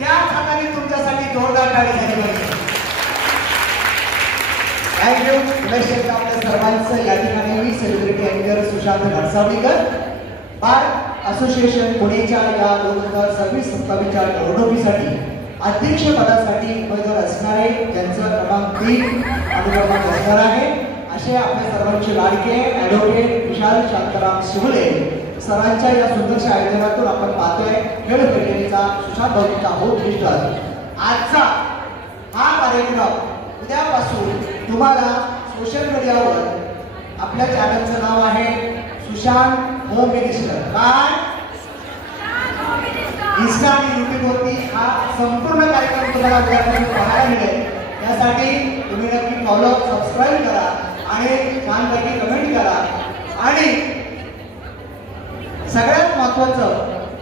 त्याच हाताने तुमच्यासाठी जोरदार टाळी झाली पाहिजे. थँक्यू. पुन्हा एकदा आपल्या सर्वांचं या ठिकाणी मी सेलिब्रिटी अँकर सुशांत घाटसावळीकर बार असोसिएशन पुणेच्या या 2026-27च्या निवडणुकीसाठी अध्यक्षपदासाठी उमेदवार असणारे ज्यांचं क्रमांक 3 अनुक्रमांक असणार आहे असे आपल्या सर्वांचे लाडके ॲडव्होकेट विशाल शांताराम शिवले सरांच्या या सुंदरशा आयोजनातून आपण पाहतोय खेळ फेरीचा सुशांत भाऊंचा होममिनिस्टर. आजचा हा कार्यक्रम उद्यापासून तुम्हाला सोशल मीडियावर आपल्या चॅनलचं नाव आहे सुशांत होम मिनिस्टर. काय इंस्टा आणि युट्यूबवरती हा संपूर्ण कार्यक्रम तुम्हाला उद्यापासून पाहायला मिळेल. त्यासाठी तुम्ही नक्की फॉलो सबस्क्राईब करा आणि छानपैकी कमेंट करा. आणि सगळ्यात महत्त्वाचं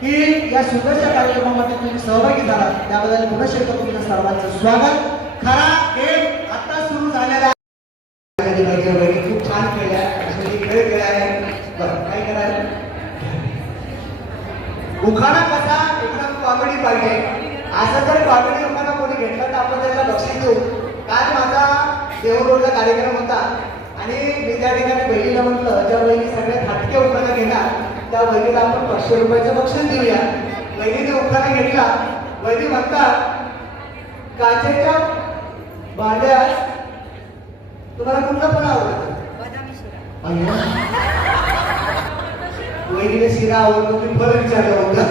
की या सुंदरशा कार्यक्रमामध्ये तुम्ही सहभागी झाला त्याबद्दल पुन्हा एकदा तुमच्या सर्वांचं स्वागत. खरा खेळ आता सुरू झालेला आहे. खूप छान खेळल्या खेळ खेळ आहे. काय करायचं उखाणा कसा एकदम कॉमेडी पाहिजे. असं जर कॉमेडी उखाणा कोणी घेतला तर आपण त्याला लक्ष देऊ. काल माझा देवरोडला कार्यक्रम होता आणि मी त्या ठिकाणी बहिणीला म्हटलं ज्या बहिणी सगळ्यात हटके उखाणा घेणार त्या बहिणीला आपण 500 रुपयाचं बक्षीस देऊया. बहिणीने उखाणा घेतला. बहिणी म्हणतात काचेच्या भांड्यात तुम्हाला कुठलं पण आवडतं. वहिनीला शिरा आवडतो मी फळ विचारलं होतं.